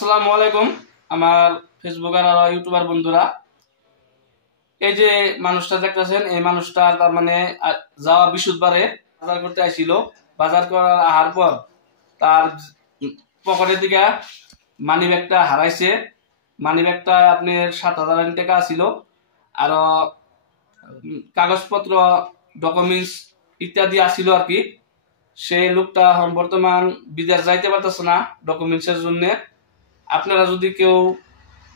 আসসালামু আলাইকুম আমার ফেসবুক আর ইউটিউবার বন্ধুরা। এই যে মানুষটা দেখতেছেন, এই মানুষটা তার মানে যাওয়া বৃহস্পতিবারে বাজার করতে আসছিল। বাজার করার আহার পর তার পকেটের দিকে মানি ব্যাগটা হারাইছে। মানি ব্যাগটা আপনার 7,000 টাকা ছিল, আর কাগজপত্র, ডকুমেন্টস ইত্যাদি আসছিল আর কি। সেই লোকটা বর্তমান বিদেশ যাইতে পারতেছে না ডকুমেন্টসের জন্য। আপনারা যদি কেউ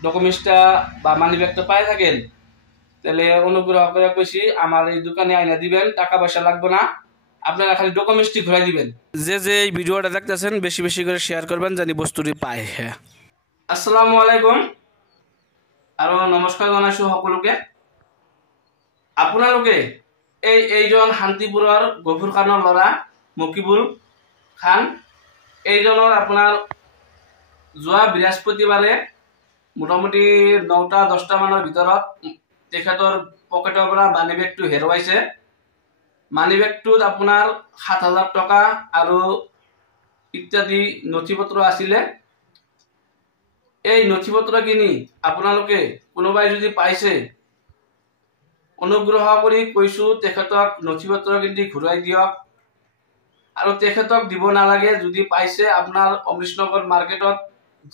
ডকুমেন্টসটা বা মানি ব্যাগটা পাই থাকেন, তাহলে অনুগ্রহ করে কইছি আমার এই দোকানে আইনা দিবেন, টাকা পয়সা লাগবে না, আপনারা খালি ডকুমেন্টসটি ঘুরাই দিবেন। যে এই ভিডিওটা দেখতেছেন বেশি বেশি করে শেয়ার করবেন জানি বস্তুটি পায়। হ্যাঁ, আসসালামু আলাইকুম আৰু নমস্কাৰ জনাইছোঁ সকলোকে। আপোনালোকে এইজন শান্তিপুৰৰ গফুৰ খানৰ ল'ৰা মকিবুল খান, এইজনৰ আপোনাৰ যোৱা বৃহস্পতিবাৰে মোটামুটি 9টা-10টা মানৰ ভিতৰত তেখেতৰ পকেটৰ পৰা মানি বেগটো হেৰুৱাইছে। মানি বেগটোত আপোনাৰ 7,000 টকা আৰু ইত্যাদি নথি পত্ৰ আছিলে। এই নথি পত্ৰখিনি আপোনালোকে কোনোবাই যদি পাইছে, অনুগ্ৰহ কৰি কৈছোঁ তেখেতক নথি পত্ৰখিনি ঘূৰাই দিয়ক। আৰু তেখেতক দিব নালাগে, যদি পাইছে আপোনাৰ অমৃতনগৰ মাৰ্কেটত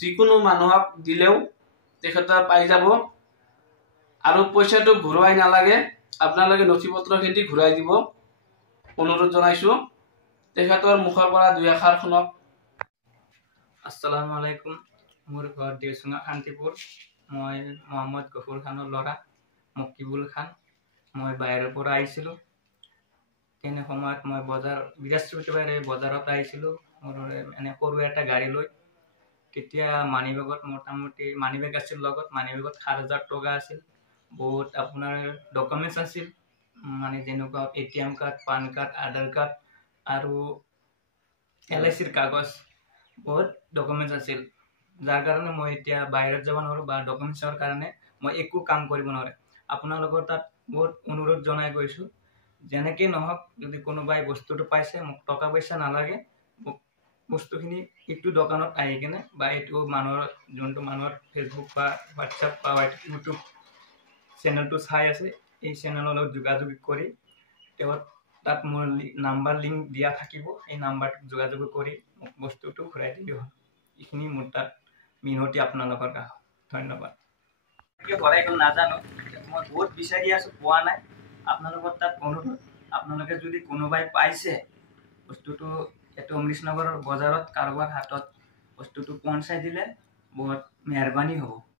যিকোনো মানুহক দিলেও তেখেতে পাই যাব। আৰু পইচাটো ঘূৰাই নালাগে, আপোনালোকে নথি পত্ৰখিনি ঘূৰাই দিব, অনুৰোধ জনাইছোঁ। তেখেতৰ মুখৰ পৰা দুই এষাৰ শুনক। আসসালামু আলাইকুম। মোৰ ঘৰ দেওচুঙা শান্তিপুৰ। মই মোহাম্মদ গফুৰ খানৰ ল'ৰা মকিবুল খান। মই বাহিৰৰ পৰা আহিছিলোঁ। তেনে সময়ত মই বৃহস্পতিবাৰে বজাৰত আহিছিলোঁ মোৰ এনে সৰু এটা গাড়ী লৈ। তেতিয়া মানি বেগত মোটামুটি মানি বেগ আছিল, লগত মানি বেগত 7,000 টকা আছিল। বহুত আপোনাৰ ডকুমেণ্টছ আছিল, মানে যেনেকুৱা ATM কাৰ্ড, পান কাৰ্ড, আধাৰ কাৰ্ড আৰু LICৰ কাগজ, বহুত ডকুমেণ্টছ আছিল। যাৰ কাৰণে মই এতিয়া বাহিৰত যাব নোৱাৰোঁ বা ডকুমেণ্টছৰ কাৰণে মই একো কাম কৰিব নোৱাৰোঁ। আপোনালোকৰ তাত বহুত অনুৰোধ জনাই গৈছোঁ, যেনেকৈ নহওক যদি কোনোবাই বস্তুটো পাইছে মোক টকা পইচা নালাগে, মোক বস্তুখিনি এইটো দোকানত আহি কিনে বা এইটো মানুহৰ যোনটো মানুহৰ ফেচবুক বা হোৱাটছআপ বা ইউটিউব চেনেলটো চাই আছে, এই চেনেলৰ লগত যোগাযোগ কৰি তাত মোৰ নাম্বাৰ লিংক দিয়া থাকিব, এই নাম্বাৰটোত যোগাযোগ কৰি মোক বস্তুটো ঘূৰাই দিলেও হ'ল। এইখিনি মোৰ তাত মিনতি আপোনালোকৰ কাষত। ধন্যবাদ। ঘূৰাই গ'ল নাজানো, মই বহুত বিচাৰি আছোঁ, পোৱা নাই। আপোনালোকৰ তাত অনুৰোধ, আপোনালোকে যদি কোনোবাই পাইছে বস্তুটো, এইটো অমৃতনগৰৰ বজাৰত কাৰোবাৰ হাতত বস্তুটো পहुঁচাই দিলে বহুত মেহৰবানী হ'ব।